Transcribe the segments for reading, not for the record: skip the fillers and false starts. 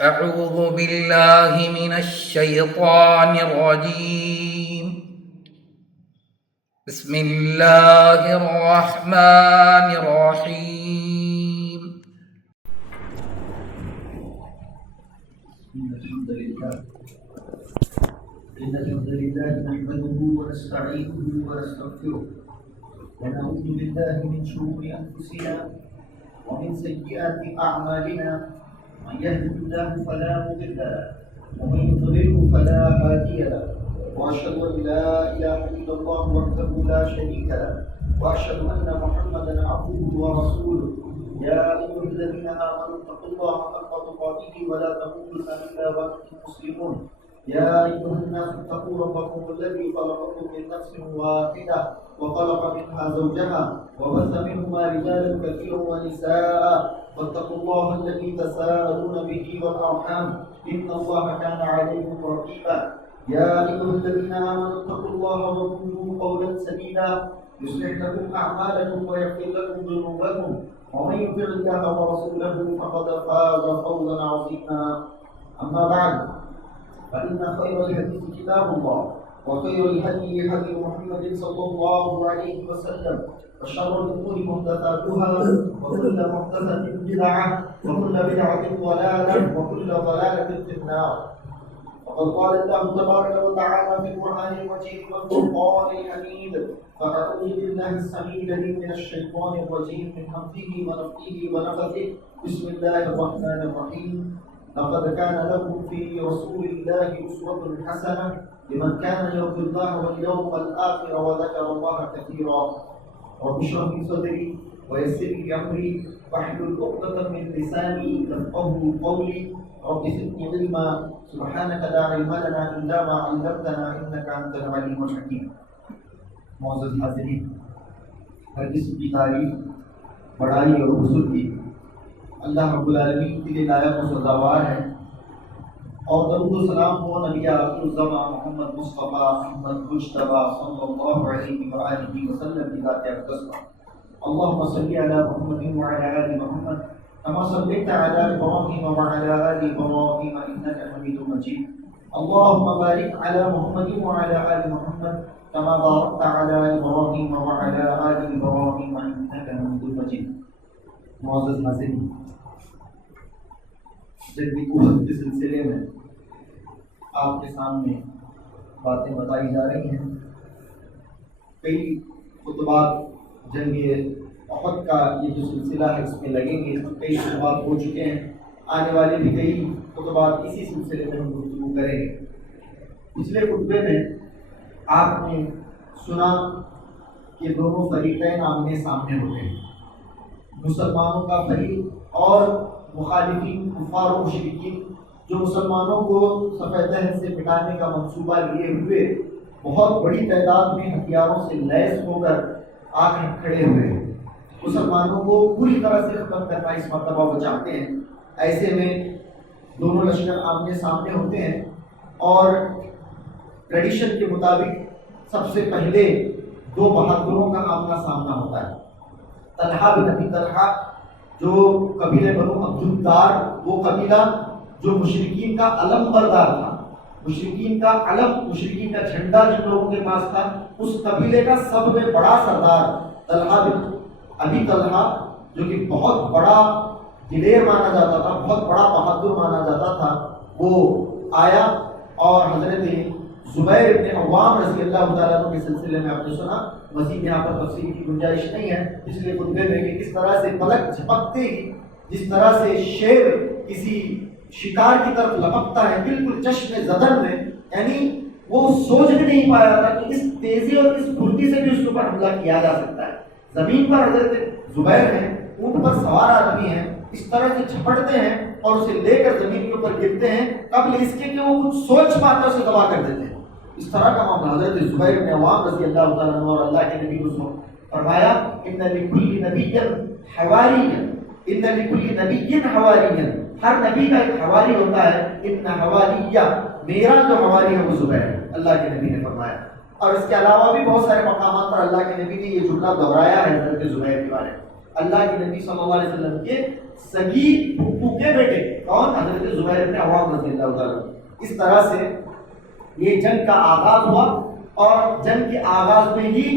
أعوذ بالله من الشيطان الرجيم. بسم الله الرحمن الرحيم. إن الحمد لله نحمده ونستعينه ونستغفره ونعوذ بالله من شرور أنفسنا ومن سيئات أعمالنا. من يهده الله فلا مضل له ومن يضلله فلا هادي له، وأشهد أن لا إله إلا الله وحده لا شريك له، وأشهد أن محمدا عبده ورسوله. يا أيها الذين آمنوا اتقوا الله حق تقاته ولا تموتن إلا وأنتم مسلمون. يا أيها الناس اتقوا ربكم الذي خلقكم من نفس واحدة وخلق منها زوجها وبث منهما رجالا كثيرا ونساء، واتقوا الله الذي تساءلون به والأرحام إن الله كان عليكم رقيبا. يا أيها الذين آمنوا اتقوا الله وقولوا قولا سديدا يصلح لكم أعمالكم ويغفر لكم ذنوبكم، ومن يطع الله ورسوله فقد فاز فوزا عظيما. أما بعد، فإن خير الحديث كتاب الله، وخير الهدي هدي محمد صلى الله عليه وسلم، وشر الأمور محدثاتها، وكل محدثة بدعة، وكل بدعة ضلالة، وكل ضلالة في النار. وقد قال الله تبارك وتعالى في القرآن المجيد والفرقان الحميد: فأعوذ بالله السميع العليم من الشيطان الرجيم من همزه ونفخه ونفثه. بسم الله الرحمن الرحيم. لقد كان لكم في رسول الله أسوة حسنة لمن كان يرجو الله واليوم الآخر وذكر الله كثيرا. رب اشرح لي صدري ويسر لي أمري واحلل عقدة من لساني يفقهوا قولي. رب زدني علما سبحانك لا علم لنا إلا ما علمتنا إنك أنت العليم الحكيم. معزز حاضرین، ہر قسم کی تعریف، بڑائی اور حسن کی اللہ رب العالمین کے لیے لائق و سزاوار ہے، اور درود و سلام ہو نبی آخر الزمان محمد مصطفیٰ احمد مجتبیٰ صلی اللہ علیہ وآلہ وسلم کی ذات اقدس پر. اللهم صل على محمد وعلى آل محمد كما صليت على إبراهيم وعلى آل إبراهيم إنك حميد مجيد. اللهم بارك على محمد وعلى آل محمد كما باركت على إبراهيم وعلى آل إبراهيم إنك حميد مجيد. معزز حاضرین، جنگی قوت کے سلسلے میں آپ کے سامنے باتیں بتائی جا رہی ہیں. کئی خطبات جنگ احد کا یہ جو سلسلہ ہے اس میں لگیں گے. کئی خطبات ہو چکے ہیں، آنے والے بھی کئی خطبات اسی سلسلے میں ہم گفتگو کریں گے. پچھلے خطبے میں آپ نے سنا کہ دونوں فریقین آمنے سامنے ہوتے ہیں، مسلمانوں کا فریق اور مخالفین کفار و مشرکین، جو مسلمانوں کو صفحہ دہر سے مٹانے کا منصوبہ لیے ہوئے بہت بڑی تعداد میں ہتھیاروں سے لیس ہو کر آ کر کھڑے ہوئے ہیں. مسلمانوں کو پوری طرح سے ختم کرنا اس مرتبہ وہ چاہتے ہیں. ایسے میں دونوں لشکر آمنے سامنے ہوتے ہیں، اور ٹریڈیشن کے مطابق سب سے پہلے دو بہادروں کا آمنا سامنا ہوتا ہے. طلحہ بن ابی طلحہ جو قبیلہ بنو عبد الدار، وہ قبیلہ جو مشرکین کا علم بردار تھا، مشرکین کا علم، مشرکین کا جھنڈا جن لوگوں کے پاس تھا، اس قبیلے کا سب میں بڑا سردار طلحہ بن ابی طلحہ، جو کہ بہت بڑا دلیر مانا جاتا تھا، بہت بڑا بہادر مانا جاتا تھا، وہ آیا اور حضرت زبیر بن عوام رضی اللہ تعالیٰ عنہ کے سلسلے میں آپ نے سنا. مزید یہاں پر تفصیل کی گنجائش نہیں ہے اس لیے خطبے میں کہ کس طرح سے پلک جھپکتے ہی جس طرح سے شیر کسی شکار کی طرف لپکتا ہے بالکل چشم زدن میں، یعنی وہ سوچ بھی نہیں پایا تھا کہ اس تیزی اور اس پھرتی سے بھی اس کے اوپر حملہ کیا جا سکتا ہے. زمین پر حضرت زبیر ہیں، اونٹ پر سوار آدمی ہیں، اس طرح سے جھپٹتے ہیں اور اسے لے کر زمین کے اوپر گرتے ہیں قبل اس کے کہ وہ کچھ سوچ پاتے اسے دبا کر دیتے ہیں. اس طرح کا معاملہ حضرت زبیر بن عوام رضی اللہ تعالیٰ عنہ اور اللہ کے نبی کو فرمایا: ان لکل نبی حواری، ان لکل نبی حواری، ہر نبی کا ایک حواری ہوتا ہے. ان حواریہ، میرا جو حواری ہے وہ زبیر ہے، اللہ کے نبی نے فرمایا. اور اس کے علاوہ بھی بہت سارے مقامات پر اللہ کے نبی نے یہ جملہ دہرایا ہے حضرت زبیر کے بارے میں. اللہ کے نبی صلی اللہ علیہ وسلم کے سگی پھوپھو کے بیٹے کون؟ حضرت زبیر بن عوام رضی اللہ تعالیٰ. اس طرح سے یہ جنگ کا آغاز ہوا اور جنگ کے آغاز میں ہی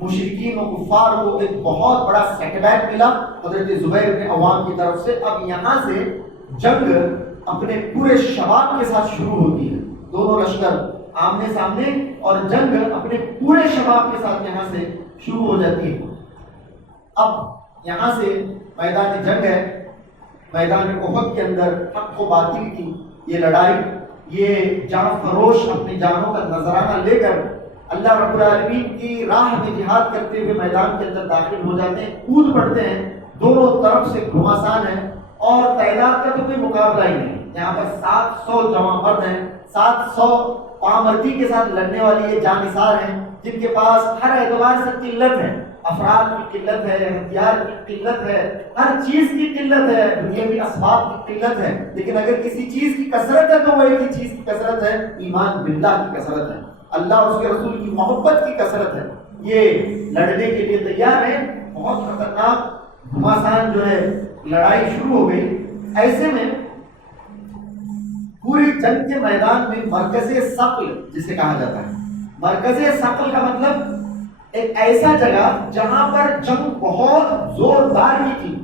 مشرکین و کفار کو ایک بہت بڑا سیٹ بیک ملا حضرت زبیر بن عوام کی طرف سے. اب یہاں سے جنگ اپنے پورے شباب کے ساتھ شروع ہوتی ہے. دونوں لشکر آمنے سامنے اور جنگ اپنے پورے شباب کے ساتھ یہاں سے شروع ہو جاتی ہے. اب یہاں سے میدان جنگ ہے. میدان احد کے اندر حق و باطل کی یہ لڑائی، یہ جان فروش اپنی جانوں کا نذرانہ لے کر اللہ رب العالمین کی راہ میں جہاد کرتے ہوئے میدان کے اندر داخل ہو جاتے ہیں، کود پڑتے ہیں. دونوں طرف سے گھمسان ہے اور تعداد کا تو کوئی مقابلہ ہی نہیں. یہاں پر 700 جواں مرد ہیں، 700 پامردی کے ساتھ لڑنے والی یہ جانثار ہیں جن کے پاس ہر اعتبار سے قلت ہے. افراد کی قلت ہے، ہتھیار کی قلت ہے، ہر چیز کی قلت ہے، دنیاوی اسباب کی قلت ہے. لیکن اگر کسی چیز کی کثرت ہے تو وہ ایک ہی چیز کی کثرت ہے، ایمان باللہ کی کثرت ہے، اللہ اس کے رسول کی محبت کی کثرت ہے. یہ لڑنے کے لیے تیار ہیں. بہت خطرناک گھمسان جو ہے لڑائی شروع ہو گئی. ایسے میں پوری جنگ کے میدان میں مرکز ثقل جسے کہا جاتا ہے، مرکز ثقل کا مطلب ایک ایسا جگہ جہاں پر جنگ بہت زوردار کی تھی.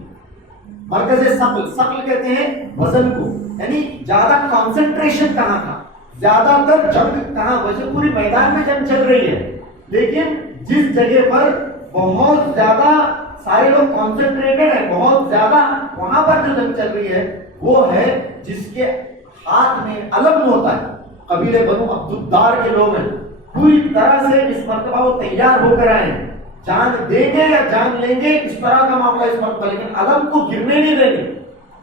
مرکز ثقل، ثقل کہتے ہیں وزن کو، یعنی زیادہ کانسنٹریشن کہاں تھا، زیادہ تر جنگ کہاں، ویسے پوری میدان میں جنگ چل رہی ہے لیکن جس جگہ پر بہت زیادہ سارے لوگ کانسنٹریٹڈ ہیں، بہت زیادہ وہاں پر جو جنگ چل رہی ہے وہ ہے جس کے ہاتھ میں علم ہوتا ہے. قبیلے بنو عبد الدار کے لوگ ہیں. پوری طرح سے اس مرتبہ وہ تیار ہو کر آئے، جان دیں گے یا جان لیں گے اس طرح کا معاملہ اس مرتبہ، لیکن علم کو گرنے نہیں دیں گے،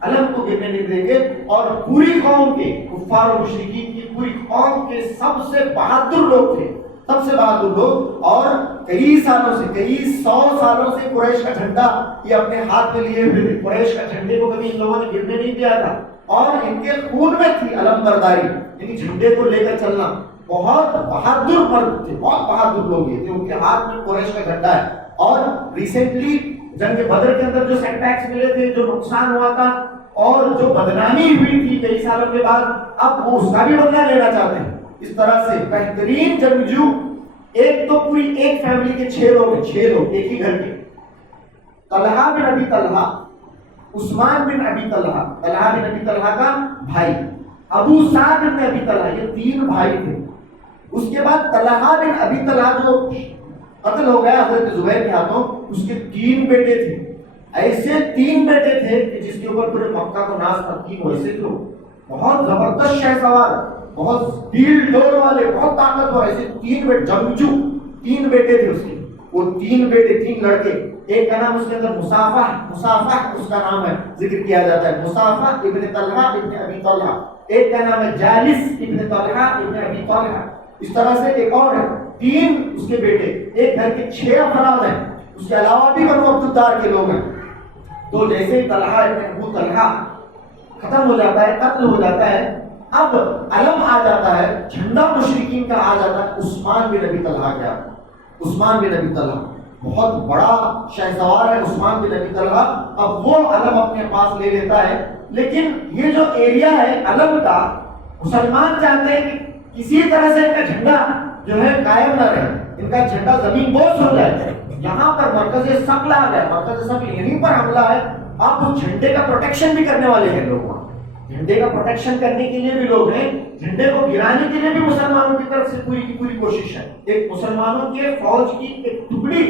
علم کو گرنے نہیں دیں گے. اور پوری قوم کے کفار و مشرکین کی پوری قوم کے سب سے بہادر لوگ تھے، سب سے بہادر لوگ، اور کئی سالوں سے، کئی 100 سالوں سے قریش کا جھنڈا یہ اپنے ہاتھ میں لیے ہوئے تھے. قریش کا جھنڈے کو کبھی ان لوگوں نے گرنے نہیں دیا تھا اور ان کے خون میں تھی علم برداری، یعنی جھنڈے کو لے کر چلنا. بہت بہادر مرد تھے، بہت بہادر لوگ یہ تھے، ان کے ہاتھ میں قریش کا جھنڈا ہے. اور ریسنٹلی جنگ بدر کے اندر جو سیٹ بیکس ملے تھے، جو نقصان ہوا تھا اور جو بدنامی ہوئی تھی کئی سالوں کے بعد، اب وہ اس کا بھی بدلہ لینا چاہتے ہیں. اس طرح سے بہترین جنگجو، ایک تو پوری ایک فیملی کے 6 لوگ ہیں، 6 لوگ ایک ہی گھر کے. طلحہ بن ابی طلحہ، عثمان بن ابی طلحہ، طلحہ بن ابی طلحہ کا بھائی، ابو سعد بن ابی طلحہ، یہ 3 بھائی تھے. اس کے بعد طلحہ بن ابی طلحہ جو قتل ہو گیا حضرت زبیر کے ہاتھوں، اس کے 3 بیٹے تھے. ایسے 3 بیٹے تھے کہ جس کے اوپر پورے مکہ کو ناز تقسیم ہوئے سے تھے. بہت زبردست شہسوار، بہت ڈیل ڈول والے، بہت طاقتور. ایسے 3 بیٹے جنگجو، 3 بیٹے تھے اس کے. وہ 3 بیٹے، 3 لڑکے. ایک کا نام اس کے اندر مصافح، مصافح اس کا نام ہے، ذکر کیا جاتا ہے، مصافح ابن طلحہ ابن ابی طلحہ. ایک کا نام ہے جالس ابن طلحہ ابن ابی طلحہ. اس طرح سے ایک اور ہے، 3 اس کے بیٹے. ایک گھر کے 6 افراد ہیں، اس کے علاوہ بھی بنو عبد الدار کے لوگ ہیں. تو جیسے ہی طلحہ ابن ابو طلحہ ختم ہو جاتا ہے، قتل ہو جاتا ہے، اب علم آ جاتا ہے، جھنڈا مشرکین کا آ جاتا ہے عثمان بن ابی طلحہ کا. عثمان بن ابی طلحہ بہت بڑا شہسوار ہے عثمان بن ابی طلحہ. اب وہ علم اپنے پاس لے لیتا ہے، لیکن یہ جو ایریا ہے علم کا، مسلمان چاہتے ہیں کہ کسی طرح سے ان کا جھنڈا جو ہے قائم نہ رہے، ان کا جھنڈا زمین بوس ہو جائے. یہاں پر مرکز ثقل آ گیا، مرکز ثقل یہیں پر حملہ ہے. آپ اس جھنڈے کا پروٹیکشن بھی کرنے والے ہیں لوگ، جھنڈے کا پروٹیکشن کرنے کے لیے بھی لوگ ہیں، جھنڈے کو گرانے کے لیے بھی مسلمانوں کی طرف سے پوری کی پوری کوشش ہے. ایک مسلمانوں کے فوج کی ایک ٹکڑی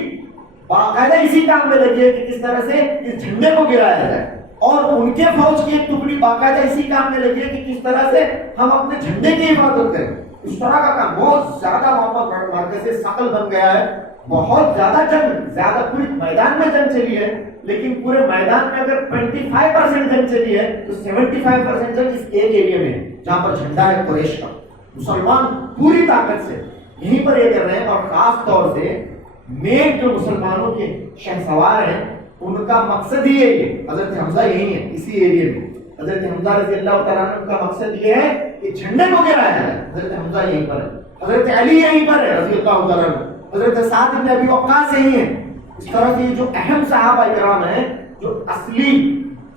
باقاعدہ اسی کام میں لگی ہے کہ کس طرح سے اس جھنڈے کو گرایا جائے، اور ان کے فوج کی ایک ٹکڑی باقاعدہ اسی کام میں لگی ہے کہ کس طرح سے ہم اپنے جھنڈے کی حفاظت کریں. اس طرح کا کام بہت زیادہ وہاں پر مرکز ثقل بن گیا ہے. بہت زیادہ جنگ، زیادہ پوری میدان میں جنگ چلی ہے، لیکن پورے میدان میں اگر 25% جنگ چلی ہے تو 75% جنگ اس ایک ایریا میں ہے جہاں پر جھنڈا ہے قریش کا. مسلمان پوری طاقت سے یہیں پر یہ کر رہے ہیں. اور خاص طور سے مین جو مسلمانوں کے شہسوار ہیں ان کا مقصد ہی ہے، حضرت حمزہ یہی ہے اسی ایریا میں. حضرت حمزہ رضی اللہ تعالیٰ عنہ کا مقصد یہ ہے کہ جھنڈے کو گرایا جائے. حضرت حمزہ یہیں پر ہے، حضرت علی یہیں پر ہے رضی اللہ تعالیٰ عنہ، حضرت سعد بن ابی وقاص یہی ہیں. اس طرح سے جو اہم صحابہ کرام ہیں، جو اصلی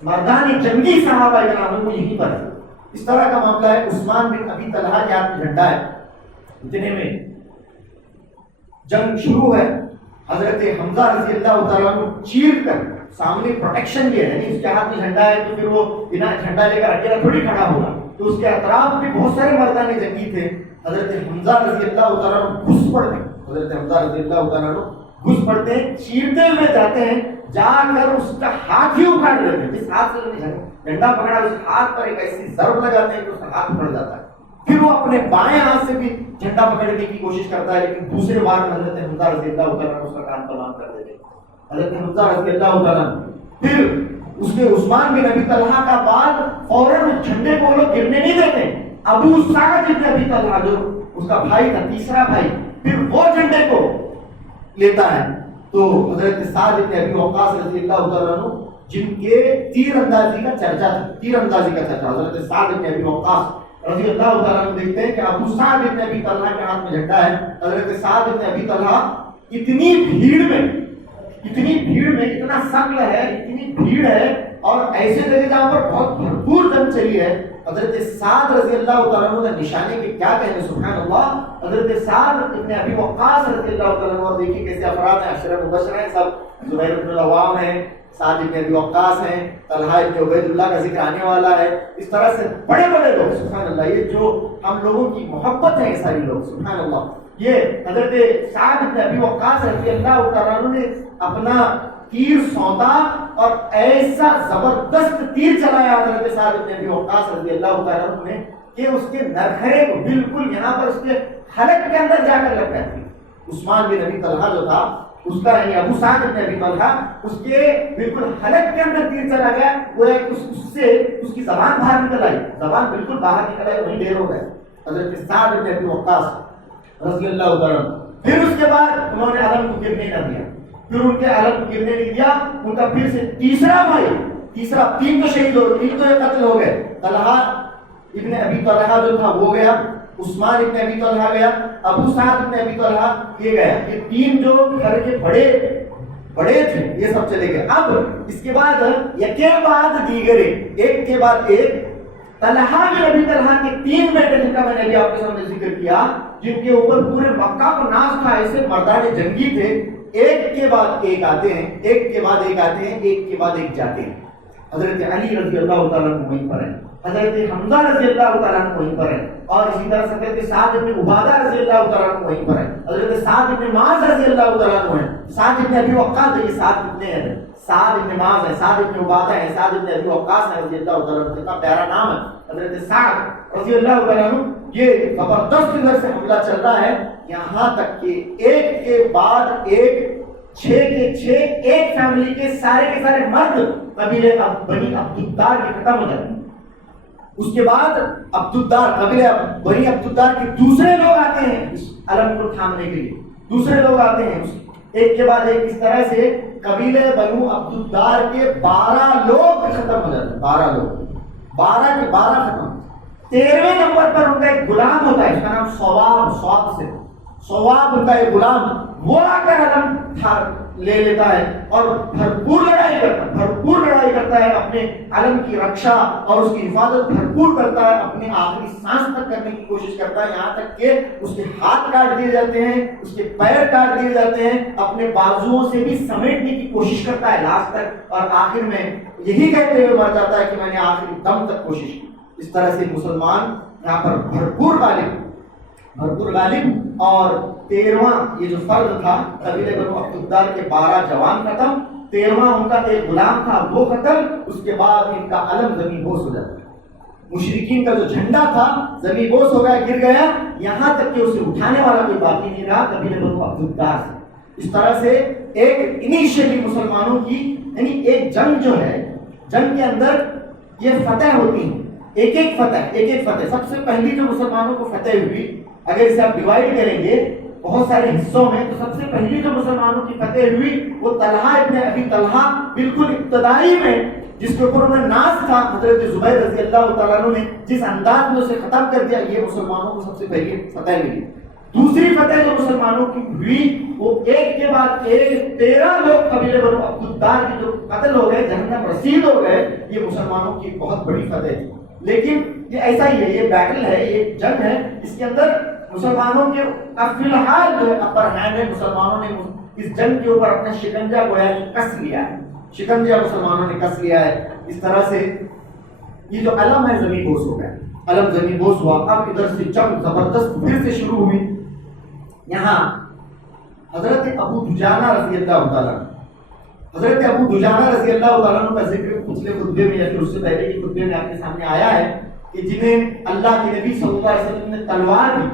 مردان جنگی صحابہ کرام کو یہیں پر ہے۔ اس طرح کا معاملہ ہے۔ عثمان بن ابی طلحہ کے ہاتھ میں جھنڈا ہے، اتنے میں جنگ شروع ہے۔ حضرت حمزہ رضی اللہ تعالیٰ عنہ چیر کر سامنے پروٹیکشن بھی ہے، یعنی اس کے ہاتھ میں جھنڈا ہے تو پھر وہ بنا جھنڈا لے کر اکیلا تھوڑی کھڑا ہوگا، تو اس کے اطراف بھی بہت سارے مردان جنگی تھے۔ حضرت حمزہ رضی اللہ تعالیٰ عنہ گھس پڑتے ہیں، حضرت حمزہ رضی اللہ تعالیٰ عنہ گھس پڑتے ہیں، چیرتے ہوئے جاتے ہیں، جا کر اس کا ہاتھ ہی اکھاڑ دیتے ہیں۔ جس ہاتھ سے جھنڈا پکڑا اس ہاتھ پر ایک ایسی ضرب لگاتے ہیں کہ اس کا ہاتھ پھٹ جاتا ہے۔ پھر وہ اپنے بائیں ہاتھ سے بھی جھنڈا پکڑنے کی کوشش کرتا ہے، لیکن دوسرے بار میں حضرت حمزہ رضی اللہ تعالیٰ عنہ اس کا کان تمام کر دیتے ہیں۔ حضرت حمزہ رضی اللہ تعالیٰ عنہ پھر اس کے عثمان بن ابی طلحہ کا بعد فوراً جھنڈے کو لوگ گرنے نہیں دیتے۔ ابو سعد بن ابی طلحہ جو اس کا بھائی تھا، تیسرا بھائی، پھر وہ جھنڈے کو لیتا ہے۔ تو حضرت سعد بن ابی وقاص رضی اللہ تعالیٰ عنہ جن کے تیر اندازی کا چرچا تھا، تیر اندازی کا چرچا، حضرت سعد بن ابی وقاص رضی اللہ تعالیٰ عنہ دیکھتے ہیں کہ ابو سعد بن ابی طلحہ کے ہاتھ میں جھنڈا ہے۔ حضرت سعد بن ابی طلحہ اتنی بھیڑ میں اتنا ثقل ہے، اتنی بھیڑ ہے، اور ایسے جگہ جہاں پر بہت بھرپور جنگ چلی ہے، حضرت سعد رضی اللہ تعالیٰ عنہ نے نشانے کے کیا کہنے، سبحان اللہ، حضرت سعد ابن ابی وقاص رضی اللہ تعالیٰ عنہ، اور دیکھیے کیسے افراد ہیں، عشرہ مبشرہ ہیں، سب زبیر بن العوام ہیں، سعد ابن ابی وقاص ہیں، طلحہ ابن عبید اللہ کا ذکر آنے والا ہے، اس طرح سے بڑے بڑے لوگ، سبحان اللہ، یہ جو ہم لوگوں کی محبت ہے، یہ ساری لوگ، سبحان اللہ، یہ حضرت سعد ابن ابی وقاص رضی اللہ تعالیٰ عنہ نے اپنا تیر سوندا اور ایسا زبردست تیر چلایا حضرت سعد ابن ابی وقاص رضی اللہ تعالیٰ عنہ نے کہ اس کے نرخرے کو بالکل یہاں پر اس کے حلق کے اندر جا کر لگ گئی۔ عثمان بن ابی طلحہ جو تھا اس کا، یعنی ابو سعد بن ابی طلحہ، اس کے بالکل حلق کے اندر تیر چلا گیا، وہ اس سے اس کی زبان باہر نکل آئی، زبان بالکل باہر نکل آئی، وہیں ڈیر ہو گئے حضرت سعد بن ابی وقاص رضی اللہ تعالیٰ عنہ۔ پھر اس کے بعد انہوں نے علم کو گرنے نہ دیا، پھر ان کے علم کو گرنے نہیں دیا، ان کا پھر سے تیسرا بھائی، تین تو شہید ہو، تین تو قتل ہو گئے، طلحہ ابن ابی طلحہ جو تھا وہ گیا، عثمان ابن ابی طلحہ گیا، ابو سعد ابن ابی طلحہ یہ گیا، یہ تین جو گھر کے بڑے تھے یہ سب چلے گئے۔ اب اس کے بعد یک کے بعد دیگر ایک کے بعد ایک طلحہ بن ابی طلحہ کے تین بیٹے جن کا میں نے ابھی آپ کے سامنے ذکر کیا، جن کے اوپر پورے مکہ کو ناز تھا، ایسے مردان جنگی تھے، ایک کے بعد ایک آتے ہیں، ایک کے بعد ایک آتے ہیں، ایک کے بعد ایک جاتے ہیں۔ حضرت علی رضی اللہ تعالیٰ عنہ وہیں پر ہے، حضرت حمزہ رضی اللہ تعالیٰ عنہ وہیں پر ہے، اور اسی طرح حضرت سعد بن عبادہ رضی اللہ تعالیٰ عنہ وہیں پر ہے، حضرت سعد بن معاذ رضی اللہ تعالیٰ عنہ ہے، سعد بن ابی وقاص، یہ سعد کتنے ہیں، سعد بن معاذ ہے، سعد بن عبادہ ہے، سعد بن ابی وقاص ہے رضی اللہ تعالیٰ عنہ، کتنا پیارا نام ہے حضرت سعد رضی اللہ تعالیٰ عنہ۔ یہ زبردست ادھر سے حملہ چل رہا ہے، یہاں تک کہ ایک کے بعد ایک، 6 کے 6 ایک فیملی کے سارے مرد قبیلے بنی عبدالدار کے ختم ہو جاتے ہیں۔ اس کے بعد عبدالدار قبیلے بنی عبدالدار کے دوسرے لوگ آتے ہیں اس علم کو تھامنے کے لیے، دوسرے لوگ آتے ہیں ایک کے بعد ایک، اس طرح سے قبیلے بنو عبدالدار کے 12 لوگ ختم ہو جاتے ہیں، 12 لوگ، 12 کے 12 ختم۔ 13ویں نمبر پر ان کا ایک غلام ہوتا ہے، اس کا نام صواب ان کا ایک غلام، وہ آ کر علم لے لیتا ہے اور بھرپور لڑائی کرتا ہے، اپنے علم کی رکشا اور اس کی حفاظت بھرپور کرتا ہے، اپنے آخری سانس تک کرنے کی کوشش کرتا ہے، یہاں تک کہ اس کے ہاتھ کاٹ دیے جاتے ہیں، اس کے پیر کاٹ دیے جاتے ہیں، اپنے بازوؤں سے بھی سمیٹنے کی کوشش کرتا ہے لاسٹ تک، اور آخر میں یہی کہتے ہوئے مر جاتا ہے کہ میں نے آخری دم تک کوشش کی۔ اس طرح سے مسلمان یہاں پر بھرپور غالب، اور 13واں یہ جو فرد تھا قبیلے بنو عبدالدار کے 12 جوان ختم، 13واں ان کا ایک غلام تھا وہ ختم۔ اس کے بعد ان کا علم زمین بوس ہو جاتا ہے، مشرکین کا جو جھنڈا تھا زمین بوس ہو گیا، گر گیا، یہاں تک کہ اسے اٹھانے والا کوئی باقی نہیں رہا قبیلے بنو عبدالدار سے۔ اس طرح سے ایک انیشیلی مسلمانوں کی، یعنی ایک جنگ جو ہے، جنگ کے اندر یہ فتح ہوتی ہے، ایک فتح۔ سب سے پہلی جو مسلمانوں کو فتح ہوئی، اگر اسے آپ ڈیوائڈ کریں گے بہت سارے حصوں میں، تو سب سے پہلی جو مسلمانوں کی فتح ہوئی وہ طلحہ ابن ابی طلحہ، بالکل ابتدائی میں جس کے اوپر انہیں ناز تھا، حضرت زبیر رضی اللہ تعالیٰ عنہ نے جس انداز میں اسے ختم کر دیا، یہ مسلمانوں کو سب سے پہلی فتح ملی۔ دوسری فتح جو مسلمانوں کی ہوئی وہ ایک کے بعد ایک 13 لوگ قبیلے بنو عبدالدار کے جو قتل ہو گئے، جہنم رسید ہو گئے، یہ مسلمانوں کی بہت بڑی فتح تھی۔ لیکن یہ ایسا ہی ہے، یہ بیٹل ہے، یہ جنگ ہے، اس کے اندر مسلمانوں کے فی الحال جو ہے اپر ہینڈ ہے، مسلمانوں نے اس جنگ کے اوپر اپنا شکنجہ گویا کس لیا ہے، شکنجہ مسلمانوں نے کس لیا ہے۔ اس طرح سے یہ جو علم ہے زمین بوس ہو گیا، علم زمین بوس ہوا۔ اب ادھر سے جنگ زبردست پھر سے شروع ہوئی۔ یہاں حضرت ابو دجانہ رضی اللہ تعالیٰ، حضرت ابو دجانہ رضی اللہ تعالیٰ کا ذکر پچھلے خطبے میں یا پھر اس سے پہلے کے خطبے میں آپ کے سامنے آیا ہے کہ جنہیں اللہ کے نبی صلی اللہ علیہ وسلم نے تلوار دی۔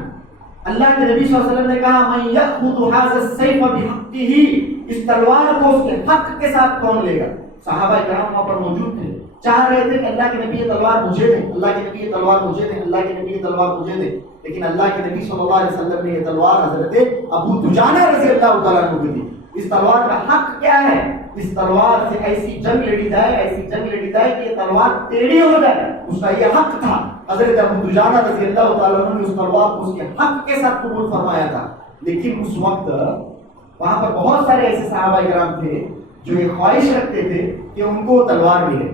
اللہ کے نبی صلی اللہ علیہ وسلم نے کہا من یأخذ هذا السیف بحقہ، اس تلوار کو اس کے حق کے ساتھ کون لے گا؟ صحابہ کرام وہاں پر موجود تھے، چاہ رہے تھے کہ اللہ کے نبی یہ تلوار مجھے دیں، اللہ کے نبی یہ تلوار مجھے دیں، اللہ کے نبی یہ تلوار مجھے دیں، لیکن اللہ کے نبی صلی اللہ علیہ وسلم نے یہ تلوار حضرت ابو دجانہ رضی اللہ تعالیٰ عنہ کو دی۔ اس تلوار کا حق کیا ہے؟ اس تلوار سے ایسی جنگ لڑی جائے، ایسی جنگ لڑی جائے کہ یہ تلوار ٹیڑھی ہو جائے، اس کا یہ حق تھا۔ حضرت ابو دجانہ رضی اللہ تعالیٰ عنہ نے اس تلوار کو اس کے حق کے ساتھ قبول فرمایا تھا۔ لیکن اس وقت وہاں پر بہت سارے ایسے صحابہ کرام تھے جو یہ خواہش رکھتے تھے کہ ان کو تلوار ملے،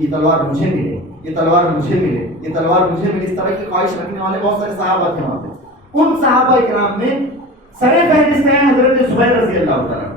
یہ تلوار مجھے ملے، یہ تلوار مجھے ملے، یہ تلوار مجھے ملے، اس طرح کی خواہش رکھنے والے بہت سارے صحابہ تھے وہاں پہ۔ ان صحابہ کرام میں سر فہرست ہیں حضرت زبیر رضی اللہ تعالیٰ،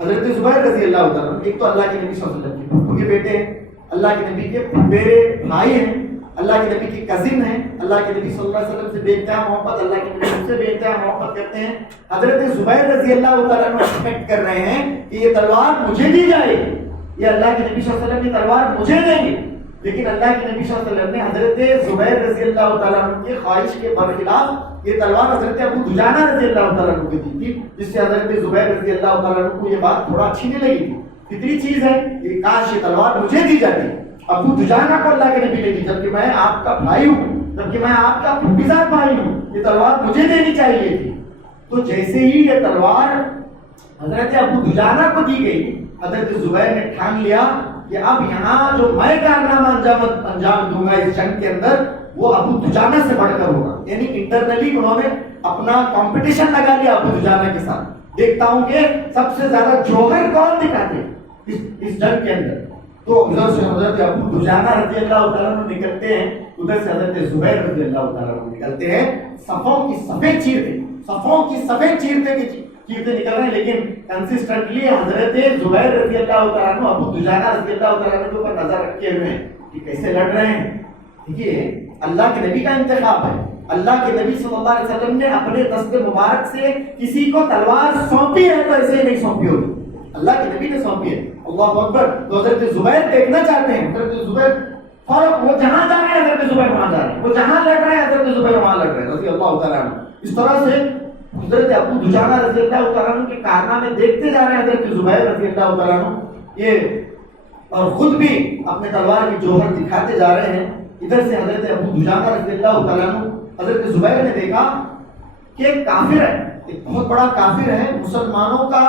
حضرت زبیر رضی اللہ تعالیٰ، ایک تو اللہ کے نبی صلی اللہ علیہ وسلم کے پھپھو کے بیٹے ہیں، اللہ کے نبی کے میرے بھائی ہیں، اللہ کے نبی کی کزن ہیں، اللہ کے نبی صلی اللہ علیہ وسلم سے بے انتہا محبت، اللہ کے نبی سے بے انتہا محبت کرتے ہیں۔ حضرت زبیر رضی اللہ تعالیٰ عنہ ایکسپیکٹ کر رہے ہیں کہ یہ تلوار مجھے دی جائے گی، یہ اللہ کے نبی صلی اللہ علیہ وسلم کی تلوار مجھے دیں گے۔ لیکن اللہ کے نبی صلی اللہ علیہ وسلم نے حضرت زبیر رضی اللہ تعالیٰ عنہ کی خواہش کے برخلاف یہ تلوار حضرت ابو دجانہ رضی اللہ تعالیٰ عنہ کو دی تھی، جس سے حضرت زبیر رضی اللہ تعالیٰ عنہ کو یہ بات تھوڑا اچھی نہیں لگی تھی۔ فطری چیز ہے کہ کاش یہ تلوار مجھے دی جاتی، ابو دجانہ کو اللہ کے نبی نے دی، جبکہ میں آپ کا بھائی ہوں، جبکہ میں آپ کا پھوپھیزاد بھائی ہوں، یہ تلوار مجھے دینی چاہیے تھی۔ تو جیسے ہی یہ تلوار حضرت ابو دجانہ کو دی گئی، حضرت زبیر نے ٹھان لیا کہ اب یہاں جو میں کارنامہ انجام دوں گا اس جنگ کے اندر وہ ابو دجانہ سے بڑھ کر ہوگا۔ یعنی انٹرنلی انہوں نے اپنا کمپٹیشن لگا لیا ابو دجانہ کے ساتھ، دیکھتا ہوں کہ سب سے زیادہ جوہر کون دکھاتے اس جنگ کے اندر۔ تو ادھر سے حضرت ابو دجانہ رضی اللہ تعالیٰ عنہ نکلتے ہیں، ادھر سے حضرت زبیر رضی اللہ تعالیٰ عنہ نکلتے ہیں، صفوں کی صفیں چیرتے، صفوں کی صفیں چیرتے نکل رہے ہیں، لیکن کنسسٹنٹلی حضرت زبیر رضی اللہ تعالیٰ عنہ ابو دجانہ رضی اللہ تعالیٰ عنہ کے اوپر نظر رکھے ہوئے ہیں کہ کیسے لڑ رہے ہیں۔ دیکھیے اللہ کے نبی کا انتخاب ہے، اللہ کے نبی صلی اللہ علیہ وسلم نے اپنے دست مبارک سے کسی کو تلوار سونپی ہے تو ایسے ہی نہیں سونپی ہوگی، اللہ کے نبی نے سونپی ہے۔ اللہ اکبر۔ تو حضرت زبیر دیکھنا چاہتے ہیں، حضرت زبیر فرق، وہ جہاں جا رہے ہیں حضرت زبیر وہاں جا رہے ہیں، وہ جہاں لڑ رہے ہیں حضرت زبیر وہاں لڑ رہے ہیں رضی اللہ تعالیٰ عنہ۔ اس طرح سے حضرت ابو دجانہ رضی اللہ تعالیٰ عنہ کے کارنامے دیکھتے جا رہے ہیں حضرت زبیر رضی اللہ تعالیٰ عنہ، یہ اور خود بھی اپنے تلوار کی جوہر دکھاتے جا رہے ہیں۔ ادھر سے حضرت ابو دجانہ رضی اللہ تعالیٰ عنہ، حضرت زبیر نے دیکھا کہ ایک کافر ہے، ایک بہت بڑا کافر ہے، مسلمانوں کا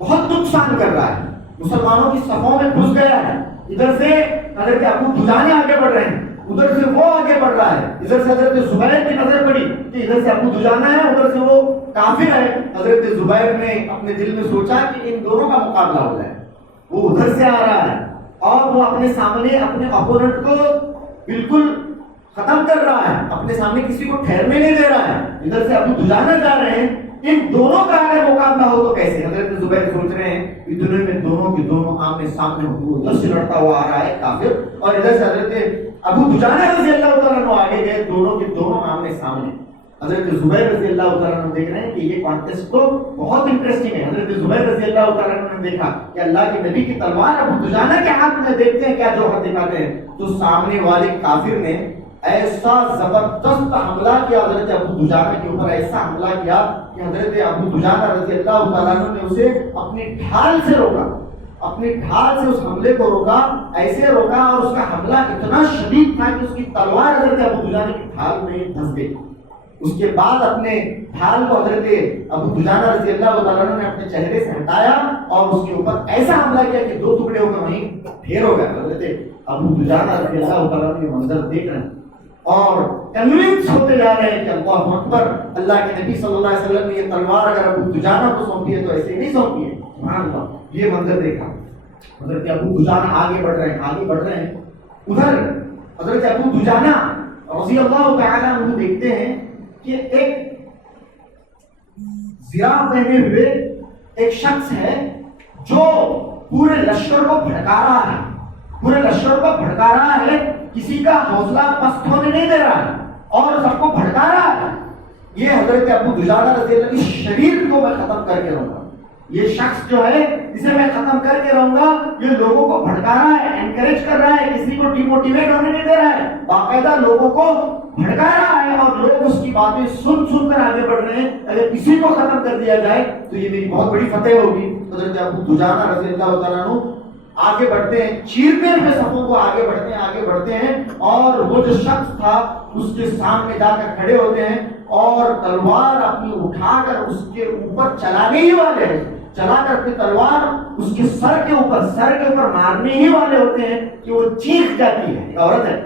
بہت نقصان کر رہا ہے، مسلمانوں کی صفوں میں گھس گیا ہے۔ ادھر سے حضرت ابو دجانہ آگے بڑھ رہے ہیں، ادھر سے وہ آگے بڑھ رہا ہے، ادھر سے حضرت زبیر کی نظر پڑی کہ ادھر سے ابو دجانہ ہے، ادھر سے وہ کافر ہے۔ حضرت زبیر نے اپنے دل میں سوچا کہ ان دونوں کا مقابلہ ہو جائے، وہ ادھر سے آ رہا ہے اور وہ اپنے سامنے اپنے اپوننٹ کو بالکل ختم کر رہا ہے، اپنے سامنے کسی کو ٹھہرنے نہیں دے رہا ہے۔ ادھر سے ابو دجانہ جا رہے ہیں، ان دونوں کا اگر مقابلہ ہو تو کیسے؟ حضرت زبیر سوچ رہے ہیں اتنے میں دونوں کے دونوں آمنے سامنے ہو، ادھر سے لڑتا ہوا آ رہا ہے کافر اور ادھر سے حضرت ابو دجانہ رضی اللہ تعالیٰ عنہ آگے گئے، دونوں کے دونوں آمنے سامنے۔ حضرت زبیر رضی اللہ تعالیٰ عنہ دیکھ رہے ہیں کہ یہ کانٹیسٹ تو بہت انٹرسٹنگ ہے۔ حضرت زبیر رضی اللہ تعالیٰ عنہ نے دیکھا کہ اللہ کے نبی کی تلوار ابو دجانہ کے ہاتھ میں، دیکھتے ہیں کیا جوہر دکھاتے ہیں۔ تو سامنے والے کافر نے ایسا زبردست حملہ کیا حضرت ابو دجانہ کے اوپر، ایسا حملہ کیا کہ حضرت ابو دجانہ رضی اللہ تعالیٰ عنہ نے اسے اپنی ڈھال سے روکا، اپنی ڈھال سے اس حملے کو روکا، ایسے روکا اور اس کا حملہ اتنا شدید تھا کہ اس کی تلوار حضرت ابو دجانہ کی ڈھال میں دھس گئی۔ اس کے بعد اپنے ڈھال کو حضرت ابو دجانہ رضی اللہ تعالیٰ عنہ نے اپنے چہرے سے ہٹایا اور اس کے اوپر ایسا حملہ کیا کہ دو ٹکڑے ہو کر وہیں ڈھیر ہو گئے۔ حضرت ابو دجانہ رضی اللہ تعالیٰ عنہ یہ منظر دیکھ رہے ہیں، اور کنونس ہوتے جا رہے ہیں کہ اللہ اکبر، اللہ کے نبی صلی اللہ علیہ وسلم نے یہ تلوار اگر ابو دجانہ کو سونپی ہے تو ایسے نہیں سونپی ہے. سبحان اللہ. یہ منظر دیکھا. حضرت ابو دجانہ آگے بڑھ رہے ہیں. ادھر حضرت ابو دجانہ رضی اللہ تعالیٰ عنہ دیکھتے ہیں کہ ایک زرا پہنے ہوئے ایک شخص ہے جو پورے لشکر کو بھڑکا رہا ہے، کسی کا حوصلہ پست ہونے نہیں دے رہا ہے اور سب کو بھڑکا رہا ہے. یہ حضرت ابو دجانہ رضی اللہ عنہ، شریر کو میں ختم کر کے رہوں گا، یہ شخص جو ہے اسے میں ختم کر کے رہوں گا. یہ لوگوں کو بھڑکا رہا ہے، انکریج کر رہا ہے، کسی کو ڈی موٹیویٹ ہونے نہیں دے رہا ہے، باقاعدہ لوگوں کو بھڑکا رہا ہے اور لوگ اس کی باتیں سن کر آگے بڑھ رہے ہیں. اگر کسی کو ختم کر دیا جائے تو یہ میری بہت بڑی فتح ہوگی. حضرت ابو دجانہ رضی اللہ تعالیٰ عنہ آگے بڑھتے ہیں، چیرتے ہوئے صفوں کو آگے بڑھتے ہیں اور وہ جو شخص تھا اس کے سامنے جا کر کھڑے ہوتے ہیں اور تلوار اپنی اٹھا کر اس کے اوپر چلانے ہی والے ہیں، چلا کر اپنی تلوار اس کے سر کے اوپر مارنے ہی والے ہوتے ہیں کہ وہ چیخ جاتی ہے. ایک عورت ہے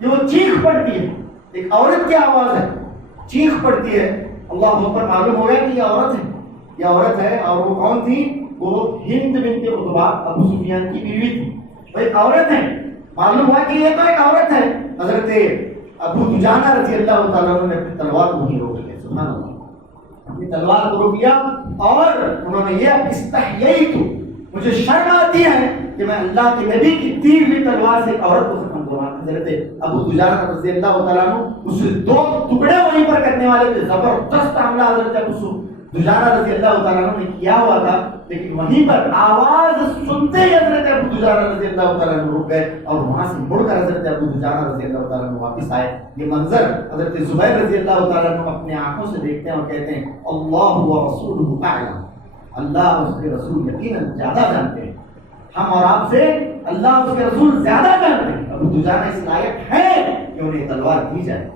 کہ وہ چیخ پڑتی ہے، ایک عورت کی آواز ہے، چیخ پڑتی ہے. اللہ اکبر. معلوم ہو گیا کہ یہ عورت ہے. اور وہ کون تھی؟ وہ ہند بنت عتبہ ابو سفیان کی بیوی تھی. وہ ایک عورت ہے. معلوم ہوا کہ یہ تو ایک عورت ہے. حضرت ابو دجانہ رضی اللہ تعالیٰ عنہ نے اپنی تلوار کو ہی روک لیا. سبحان اللہ. اپنی تلوار کو روک لیا اور انہوں نے یہ استحییت، مجھے شرم آتی ہے کہ میں اللہ کے نبی کی تیر ہوئی تلوار سے ایک عورت کو ختم کروں. حضرت ابو دجانہ رضی اللہ تعالیٰ عنہ اسے 2 ٹکڑے وہیں پر کرنے والے تھے. زبردست حملہ حضرت ابو دجانہ رضی اللہ تعالیٰ عنہ نے کیا ہوا تھا، لیکن وہیں پر آواز سنتے ہی حضرت ابو دجانہ رضی اللہ تعالیٰ عنہ رک گئے اور وہاں سے مڑ کر حضرت ابو دجانہ رضی اللہ تعالیٰ عنہ واپس آئے. یہ منظر حضرت زبیر رضی اللہ تعالیٰ عنہ اپنے آنکھوں سے دیکھتے ہیں اور کہتے ہیں اللہ ورسولہ اعلم، اللہ اور اس کے رسول یقیناً زیادہ جانتے ہیں. ہم اور آپ سے اللہ اور اس کے رسول زیادہ جانتے ہیں. ابو دجانہ اس لائق ہے کہ انہیں تلوار دی جائے.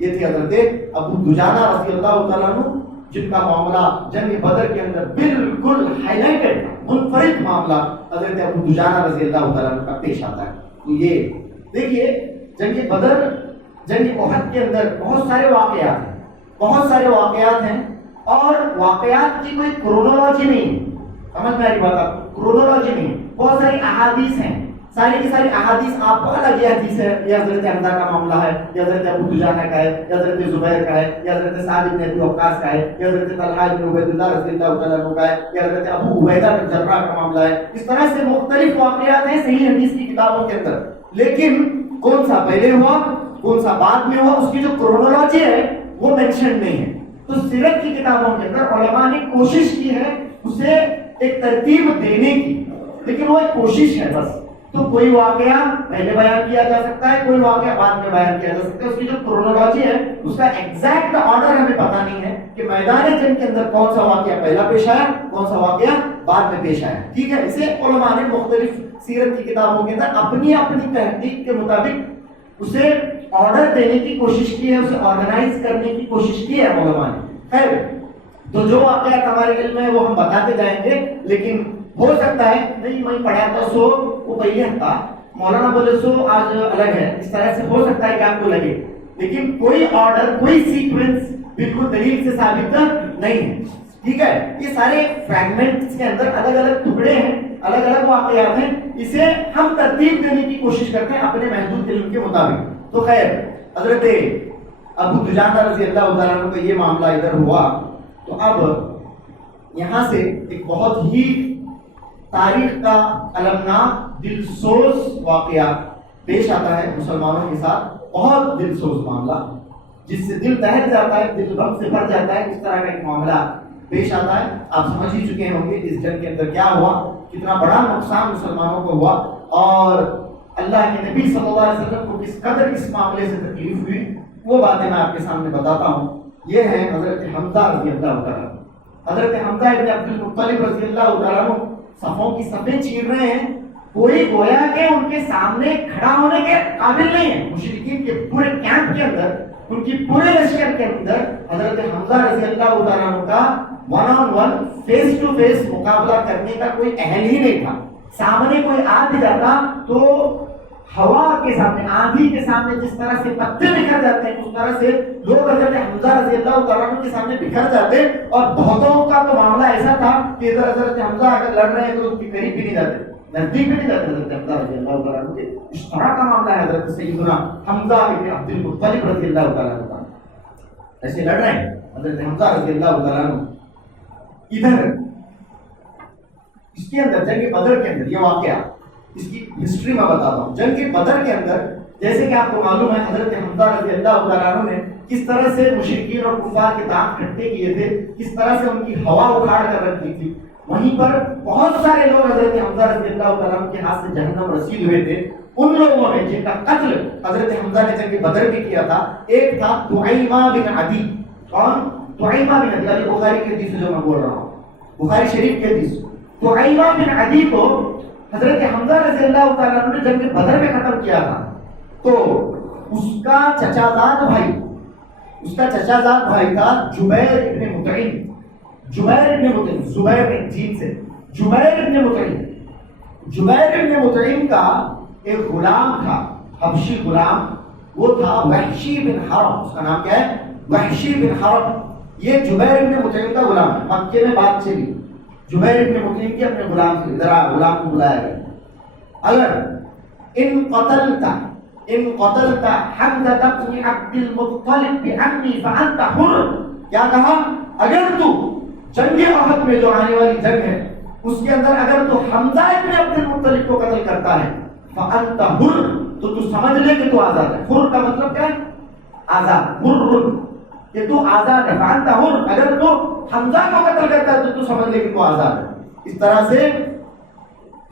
یہ تھی حضرت ابو دجانہ رضی اللہ تعالیٰ عنہ جن کا معاملہ جنگ بدر کے اندر بالکل ہائی لائٹڈ منفرد معاملہ حضرت ابو دجانہ رضی اللہ تعالیٰ عنہ کا پیش آتا ہے. تو یہ دیکھیے جنگ بدر، جنگ احد کے اندر بہت سارے واقعات ہیں اور واقعات کی کوئی کرونالوجی نہیں ہے. سمجھ میں آ رہی بات؟ آپ کرونالوجی نہیں ہے. بہت ساری احادیث ہیں، ساری کی ساری احادیث آپ کو الگ یہ حدیث ہے، یہ حضرت حمزہ کا معاملہ ہے، یہ حضرت ابو دجانہ کا ہے، یہ حضرت زبیر کا ہے، یہ حضرت سعد بن ابی وقاص کا ہے، یہ حضرت طلحہ بن عبید اللہ رضی اللہ تعالیٰ عنہ کا ہے، یہ حضرت ابو عبیدہ بن جراح کا معاملہ ہے. اس طرح سے مختلف واقعات ہیں صحیح حدیث کی کتابوں کے اندر، لیکن کون سا پہلے ہوا کون سا بعد میں ہوا اس کی جو کرونالوجی ہے وہ مینشن نہیں ہے. تو سیرت کی کتابوں کے اندر علماء نے کوشش کی ہے اسے ایک ترتیب دینے کی، لیکن وہ ایک کوشش ہے بس. تو کوئی واقعہ پہلے بیان کیا جا سکتا ہے، کوئی واقعہ بعد میں بیان کیا جا سکتا ہے. اس کی جو کرونالوجی ہے اس کا ایگزیکٹ آرڈر ہمیں پتہ نہیں ہے کہ میدان جنگ کے اندر کون سا واقعہ پہلا پیش آیا، کون سا واقعہ بعد میں پیش آیا. ٹھیک ہے. اسے علماء نے مختلف سیرت کی کتابوں کے اندر اپنی تحقیق کے مطابق اسے آرڈر دینے کی کوشش کی ہے، اسے آرگنائز کرنے کی کوشش کی ہے علماء نے. خیر، تو جو واقعات ہمارے علم میں وہ ہم بتاتے جائیں گے، لیکن ہو سکتا ہے نہیں میں پڑھا تھا سو وہ پہلے تھا، مولانا بولے سو آج الگ ہے، اس طرح سے ہو سکتا ہے کہ آپ کو لگے، لیکن کوئی آرڈر کوئی سیکوینس بالکل دلیل سے ثابت نہیں ہے. ٹھیک ہے. یہ سارے فریگمنٹس کے اندر الگ الگ ٹکڑے ہیں، الگ الگ واقعات ہیں، اسے ہم ترتیب دینے کی کوشش کرتے ہیں اپنے محدود علم کے مطابق. تو خیر، حضرت ابو دجانہ رضی اللہ تعالیٰ عنہ کا یہ معاملہ ادھر ہوا. تو اب یہاں سے ایک بہت ہی تاریخ کا المناک دلسوز واقعہ پیش آتا ہے مسلمانوں کے ساتھ. بہت دلسوز معاملہ جس سے دل دہل جاتا ہے، دل غم سے بھر جاتا ہے. اس طرح کا ایک معاملہ پیش آتا ہے. آپ سمجھ ہی چکے ہوں گے اس جنگ کے اندر کیا ہوا، کتنا بڑا نقصان مسلمانوں کو ہوا اور اللہ کے نبی صلی اللہ علیہ وسلم کو کس قدر اس معاملے سے تکلیف ہوئی. وہ باتیں میں آپ کے سامنے بتاتا ہوں. یہ ہے حضرت حمزہ رضی اللہ تعالیٰ. حضرت حمزہ ابن عبد المطلب رضی اللہ تعالیٰ صفوں کی صفیں چیر رہے ہیں. کوئی گویا کہ ان کے سامنے کھڑا ہونے کے قابل نہیں ہے. مشرکین کے پورے کیمپ کے اندر، ان کی پورے لشکر کے اندر حضرت حمزہ رضی اللہ تعالیٰ عنہ کا 1-on-1 فیس ٹو فیس مقابلہ کرنے کا کوئی اہل ہی نہیں تھا. سامنے کوئی آ بھی جاتا تو ہوا کے سامنے، آندھی کے سامنے جس طرح سے پتے بکھر جاتے ہیں، اس طرح سے لوگ حضرت حمزہ رضی اللہ تعالیٰ عنہ کے سامنے بکھر جاتے. اور بہتوں کا تو معاملہ ایسا تھا کہ ادھر حضرت حمزہ اگر لڑ رہے ہیں تو اس کے قریب بھی نہیں جاتے، نزدیک بھی نہیں جاتے حضرت حمزہ رضی اللہ تعالیٰ عنہ کے. اس طرح کا معاملہ ہے حضرت سیدنا حمزہ بن عبد المطلب رضی اللہ تعالیٰ عنہ کا. ایسے لڑ رہے ہیں حضرت حمزہ رضی اللہ تعالیٰ عنہ. ادھر اس کے اندر جنگ بدر کے اندر یہ واقعہ، اس کی ہسٹری میں بتاتا ہوں. جنگ بدر کے اندر جیسے کہ آپ کو معلوم ہے حضرت حمزہ رضی اللہ تعالیٰ عنہ نے کس طرح سے مشرکین اور کفار کے دانت کھٹے کیے تھے، کس طرح سے ان کی ہوا اکھاڑ کر رکھی تھی. وہیں پر بہت سارے لوگ حضرت حمزہ رضی اللہ تعالیٰ عنہ کے ہاتھ سے جہنم رسید ہوئے تھے. ان لوگوں نے جن کا قتل حضرت حمزہ نے جنگ بدر بھی کیا تھا، ایک تھا طعیمہ بن عدی. کون؟ طعیمہ بن عدی. ابھی بخاری کی حدیث جو میں بول رہا ہوں، بخاری شریف کی حدیث. طعیمہ بن عدی کو حضرت حمزہ رضی اللہ تعالیٰ عنہ نے جنگ بدر میں ختم کیا تھا. تو اس کا چچا زاد بھائی، اس کا چچا زاد بھائی تھا جبیر ابن مطعم. جبیر ابن مطعم، زبیر ایک جیم سے، جبیر ابن مطعم. جبیر ابن مطعم کا ایک غلام تھا، حبشی غلام. وہ تھا وحشی بن حرب. اس کا نام کیا ہے؟ وحشی بن حرب. یہ جبیر ابن مطعم کا غلام ہے. مکے میں بات چلی جبیر ابن مطعم کی اپنے غلام سے، ذرا غلام کو بلایا گیا. اگر ان قتلت حمزہ بن عبد المطلب بعمی فانت حر. کیا کہا؟ اگر تو جنگ احد میں جو آنے والی جنگ ہے اس کے اندر اگر تو حمزہ ابن عبد المطلب کو قتل کرتا ہے فانت حر، تو سمجھ لے کہ تو آزاد ہے. حر کا مطلب کیا ہے؟ آزاد. حر کہ تو آزاد ہے. فانت حر، اگر تو حمزہ کو قتل کرتا ہے تو سمجھ لے کہ تو آزاد ہے. اس طرح سے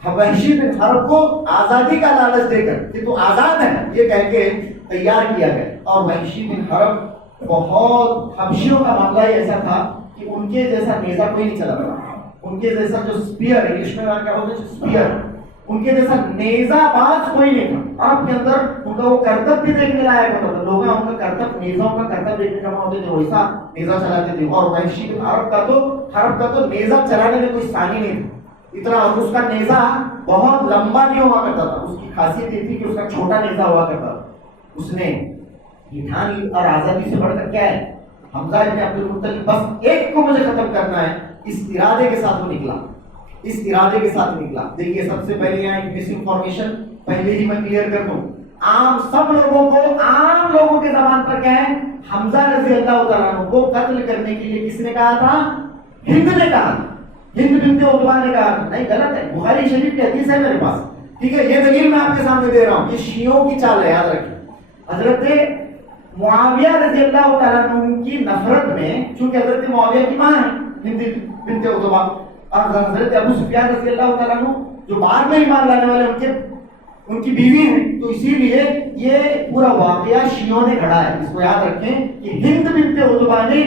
وحشی بن حرب کو آزادی کا لالچ دے کر کہ تو آزاد ہے یہ کہہ کے تیار کیا گیا. اور وحشی بن حرب بہت، حبشیوں کا معاملہ ایسا تھا کہ ان کے جیسا نیزہ کوئی نہیں چلا رہا. ان کے جیسا جو سپیئر، انگلش میں کیا بولتے ہیں سپیئر، ان کے جیسا نیزہ باز کوئی نہیں تھا. عرب کے اندر ان کا وہ کرتب بھی دیکھنے لائق ہوتا تھا. لوگ ان کا کرتب، نیزوں کا کرتب دیکھنے کا ہوتے تھے، ویسا نیزہ چلاتے تھے. اور وحشی بن حرب کا تو نیزہ چلانے میں کوئی ثانی نہیں تھا اتنا. اور اس کا نیزہ بہت لمبا نہیں ہوا کرتا تھا. اس کی خاصیت یہ تھی کہ اس کا چھوٹا نیزہ ہوا کرتا تھا. اس نے یہ ٹھان لی اور آزادی سے بڑھ کر کیا ہے، حمزہ ابن عبد المطلب بس ایک کو مجھے ختم کرنا ہے. اس ارادے کے ساتھ وہ نکلا، اس ارادے کے ساتھ نکلا. دیکھیے سب سے پہلے یہاں ایک مس انفارمیشن پہلے ہی میں کلیئر کر دوں. عام سب لوگوں کو، عام لوگوں کے زبان پر کیا ہے، حمزہ رضی اللہ تعالیٰ عنہ کو قتل کرنے کے لیے کس نے کہا تھا؟ ہند نے کہا. ہند بنت عتبہ نے کہا. نہیں، غلط ہے. بخاری شریف کی حدیث ہے میرے پاس. ٹھیک ہے، یہ دلیل میں آپ کے سامنے دے رہا ہوں. یہ شیعوں کی چال ہے، یاد رکھیں. حضرت معاویہ رضی اللہ تعالیٰ عنہ کی نفرت میں، چونکہ حضرت معاویہ کی ماں ہے ہند بنت عتبہ، اور حضرت ابو سفیان رضی اللہ تعالیٰ عنہ جو بعد میں ایمان لانے والے ان کی بیوی ہیں، تو اسی لیے یہ پورا واقعہ شیعوں نے گھڑا ہے. اس کو یاد رکھیں کہ ہند بنت عتبہ نے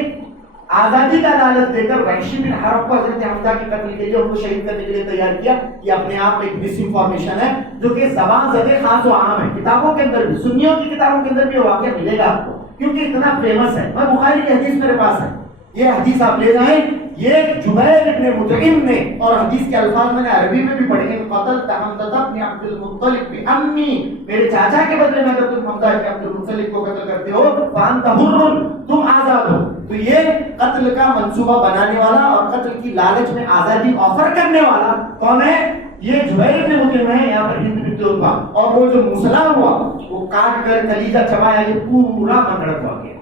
آزادی کا لالچ دے کر وحشی بن حرب کو حضرت حمزہ کے قتل کے لیے ان کو شہید کرنے کے لیے تیار کیا. یہ اپنے آپ میں ایک مس انفارمیشن ہے جو کہ زبان زدے خاص و عام ہے. کتابوں کے اندر بھی، سنیوں کی کتابوں کے اندر بھی یہ واقعہ ملے گا آپ کو، کیونکہ اتنا فیمس ہے. میں بخاری کی حدیث میرے پاس ہے، یہ حدیث آپ لے جائیں. یہ جبیر ابن مطعم نے، اور حدیث کے الفاظ میں نے عربی میں بھی پڑھے ہیں، قتلت حمزہ بن عبد المطلب بعمی، میرے چاچا کے بدلے میں اگر تم حمزہ بن عبد المطلب کو قتل کرتے ہو فانت حر، تم آزاد ہو. تو یہ قتل کا منصوبہ بنانے والا اور قتل کی لالچ میں آزادی آفر کرنے والا کون ہے؟ یہ جبیر ابن مطعم ہے. یہاں پر ہند بنت عتبہ. اور وہ جو مسئلہ ہوا وہ کاٹ کر کلیجہ چبایا، یہ پورا منگڑت ہو گیا.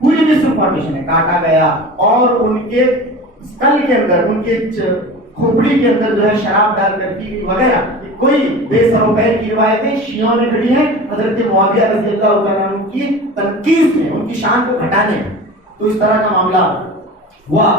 پوری مس انفارمیشن ہے، کاٹا گیا. اور ان کے اسکل کے اندر، ان کے کھوپڑی کے اندر جو ہے شراب ڈال کر پی وغیرہ، کوئی بے سر و پیر کی روایتیں شیعوں نے گھڑی ہیں حضرت معاویہ رضی اللہ تعالیٰ عنہ کی تنقیص میں، ان کی شان کو گھٹانے میں. تو اس طرح کا معاملہ ہوا.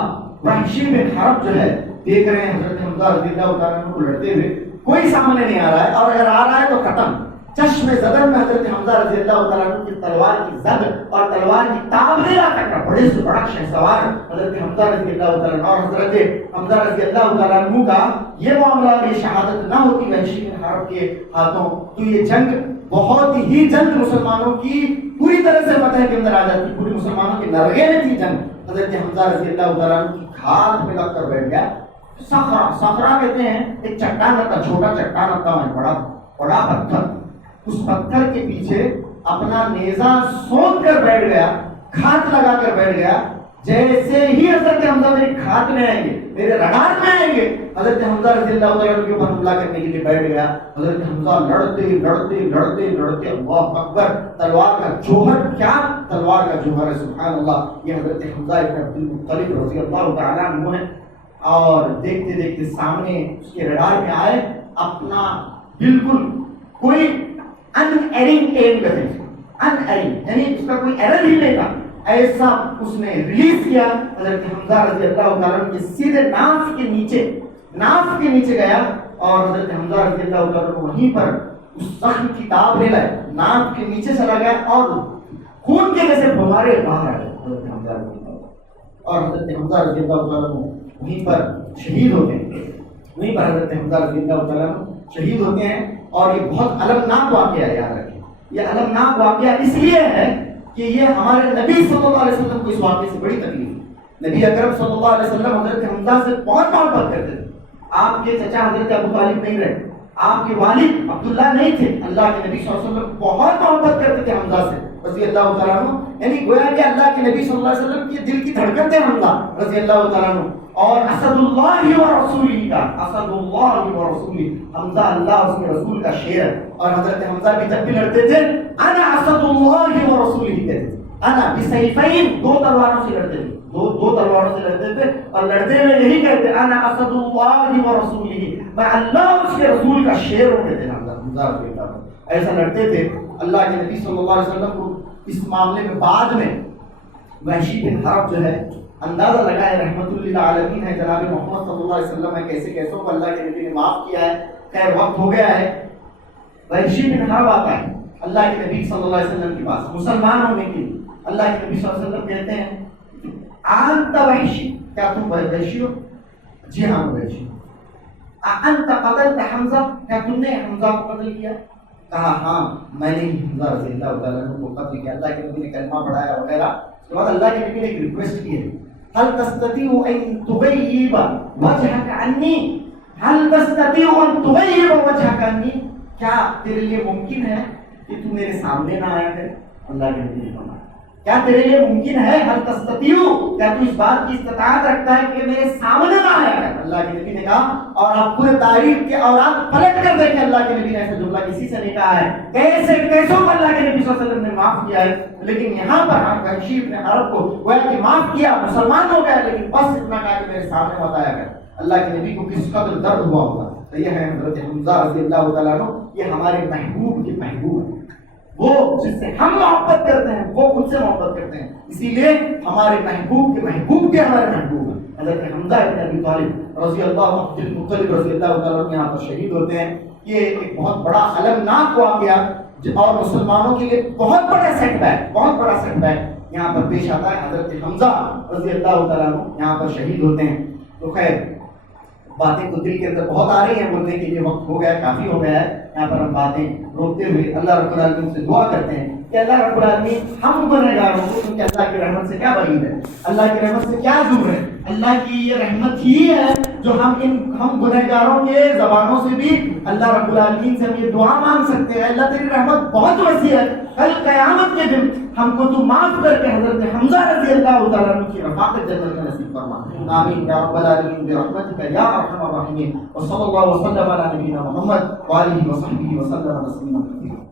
وحشی بن حرب جو ہے، دیکھ رہے ہیں حضرت حمزہ رضی اللہ تعالیٰ عنہ کو لڑتے ہوئے، کوئی سامنے نہیں آ رہا ہے، اور اگر آ رہا ہے تو ختم. چشم زدر میں حضرت حمزہ رضی اللہ تعالیٰ عنہ کی تلوار کی زد اور تلوار کی تاب لے رہا تک بڑے سے بڑا شہسوار حضرت حمزہ رضی اللہ تعالیٰ عنہ. اور حضرت حمزہ رضی اللہ تعالیٰ عنہ کا یہ معاملہ، یہ شہادت نہ ہوتی وحشی بن حرب کے ہاتھوں، تو یہ جنگ بہت ہی جلد مسلمانوں کی پوری طرح سے فتح کے اندر آ جاتی. پوری مسلمانوں کے نرغے میں تھی جنگ. حضرت حمزہ رضی اللہ تعالیٰ عنہ کی گھات میں لگ کر بیٹھ گیا. صخرہ کہتے ہیں ایک چٹان رہتا، چھوٹا چٹان رہتا ہے، بڑا پتھر. اس پتھر کے پیچھے اپنا نیزہ سونپ کر بیٹھ گیا, کھات لگا کر بیٹھ گیا. جیسے ہی حضرت حمزہ میری کھات میں آئیں گے, میرے رگاٹ میں آئیں گے, حضرت حمزہ رضی اللہ تعالیٰ عنہ کے اوپر حملہ کرنے کے لیے بیٹھ گیا. حضرت حمزہ لڑتے اللہ اکبر, تلوار کا جوہر, کیا تلوار کا جوہر ہے, سبحان اللہ. یہ حضرت حمزہ ابن عبد المطلب رضی اللہ تعالیٰ عنہ ہے. اور دیکھتے دیکھتے سامنے اس کے رڈار میں آئے, اپنا بالکل کوئی ان ایرنگ ایم کرتے ہیں, ان ایرنگ یعنی اس کا کوئی ایرر ہی نہیں تھا, ایسا اس نے ریلیز کیا. حضرت حمزہ رضی اللہ تعالیٰ عنہ کے سیدھے ناف کے نیچے گیا, اور حضرت حمزہ رضی اللہ تعالیٰ عنہ وہیں پر اس زخم کی تاب لے لائے, ناف کے نیچے چلا گیا, اور خون کے جیسے بمارے باہر آ گئے حضرت حمزہ رضی اللہ تعالیٰ. اور حضرت حمزہ رضی اللہ تعالیٰ عنہ وہیں پر شہید ہوتے ہیں, وہیں پر حضرت حمزہ رضی اللہ تعالیٰ عنہ شہید ہوتے ہیں. اور یہ بہت المناک واقعہ ہے, یاد رکھیں یہ المناک واقعہ اس لیے ہے کہ یہ ہمارے نبی صلی اللہ علیہ وسلم کو اس واقعے سے بڑی تکلیف ہے. نبی اکرم صلی اللہ علیہ وسلم حضرت حمزہ سے بہت محبت کرتے تھے. آپ کے چچا حضرت ابو طالب نہیں رہے, آپ کے والد عبداللہ نہیں تھے. اللہ کے نبی صلی اللہ علیہ وسلم بہت محبت کرتے تھے حمزہ سے رضی اللہ تعالیٰ عنہ, یعنی گویا کہ اللہ کے نبی صلی اللہ علیہ وسلم کے دل کی دھڑکن تھے حمزہ رضی اللہ تعالیٰ عنہ. اور اسد اللہ و رسولہ کا, اسد اللہ و رسولہ, حمزہ اللہ اس کے رسول کا شیر ہے. اور حضرت حمزہ بھی جب بھی لڑتے تھے انا اسد اللہ و رسولہ کہتے تھے, انا بسیفین, دو تلواروں سے لڑتے تھے, دو تلواروں سے لڑتے تھے, اور لڑتے ہوئے یہی کہتے انا اسد اللہ و رسولہ, میں اللہ اس کے رسول کا شیر ہوں کہتے ہیں حمزہ رضی اللہ عنہ. ایسا لڑتے تھے. اللہ کے نبی صلی اللہ علیہ وسلم کو اس معاملے میں بعد میں وحشی بن حرب جو ہے اندازہ لگائے, رحمت للعالمین ہے جناب محمد صلی اللہ علیہ وسلم ہے, کیسے کیسوں کو اللہ کے نبی نے معاف کیا ہے. خیر وقت ہو گیا ہے, وحشی بن حرب آتا ہے اللہ کے نبی صلی اللہ علیہ وسلم کے پاس مسلمان ہونے کے لیے. اللہ کے نبی صلی اللہ علیہ وسلم کہتے ہیں انت وحشی, کیا تم وحشی ہو؟ جی ہاں وحشی. انت قتلت حمزہ, کیا تم نے حمزہ کو قتل کیا؟ کہا ہاں میں نے حمزہ رضی اللہ تعالیٰ عنہ کو قتل کیا. اللہ کے نبی نے کلمہ پڑھایا وغیرہ. اس کے بعد اللہ کے نبی نے ایک ریکویسٹ کی ہے, هل تستطيع ان تغيب وجهك عني, هل تستطيع ان تغيب وجهك عني, کیا تیرے لیے ممکن ہے کہ تو میرے سامنے نہ آیا کرے؟ اللہ کے نبی نے فرمایا کیا تیرے لیے ممکن ہے, هل تستطيع, کیا تو اس بات کی استطاعت رکھتا ہے کہ میرے سامنے نہ آیا کرے؟ اللہ کے نبی نے کہا, اور آپ پورے تاریخ کے اوراد پلٹ کر دیکھیں, اللہ کے نبی نے ایسا جملہ کسی سے نہیں کہا ہے. کیسے کیسوں کو اللہ کے نبی صلی اللہ علیہ وسلم نے معاف کیا ہے, لیکن یہاں پر ہم وحشی بن حرب کو گویا کہ معاف کیا, مسلمان ہو گیا, لیکن بس اتنا کہا کہ میرے سامنے مت آیا کر. اللہ کے نبی کو کس قدر درد ہوا ہوگا. تو یہ ہے حضرت حمزہ رضی اللہ تعالیٰ عنہ, یہ ہمارے محبوب کے محبوب ہیں, وہ جس سے ہم محبت کرتے ہیں وہ خود سے محبت کرتے ہیں, اسی لیے ہمارے محبوب کے محبوب کے ہمارے محبوب ہیں. حضرت حمزہ ابن ابی طالب رضی اللہ عبد المطلب رضی اللہ تعالیٰ عنہ یہاں پر شہید ہوتے ہیں. یہ ایک بہت بڑا المناک واقعہ اور مسلمانوں کے لیے بہت بڑا سیٹ بیک یہاں پر پیش آتا ہے. حضرت حمزہ رضی اللہ تعالیٰ عنہ یہاں پر شہید ہوتے ہیں. تو خیر باتیں تو دل کے اندر بہت آ رہی ہیں, بولنے کے لیے وقت ہو گیا, کافی ہو گیا ہے. یہاں پر ہم باتیں روکتے ہوئے اللہ رب العالمین سے دعا کرتے ہیں کہ اللہ رب العالمین ہم گنہگاروں کو, کیونکہ اللہ کی رحمت سے کیا بعید ہے, اللہ کی رحمت سے کیا دور ہے, اللہ کی یہ رحمت ہی ہے جو ہم گنہگاروں کے زبانوں سے بھی اللہ رب العالمین سے ہم یہ دعا مانگ سکتے ہیں. اللہ تیری رحمت بہت وسیع ہے, کل قیامت کے دن ہم کو تو معاف کر کے حضرت حمزہ رضی اللہ تعالیٰ عنہ کی رفاقت جنت میں نصیب فرما. آمین یا رب العالمین برحمتک یا ارحم الراحمین. وصلی اللہ وسلم علی نبینا محمد وآلہ وصحبہ وسلم تسلیما کثیرا.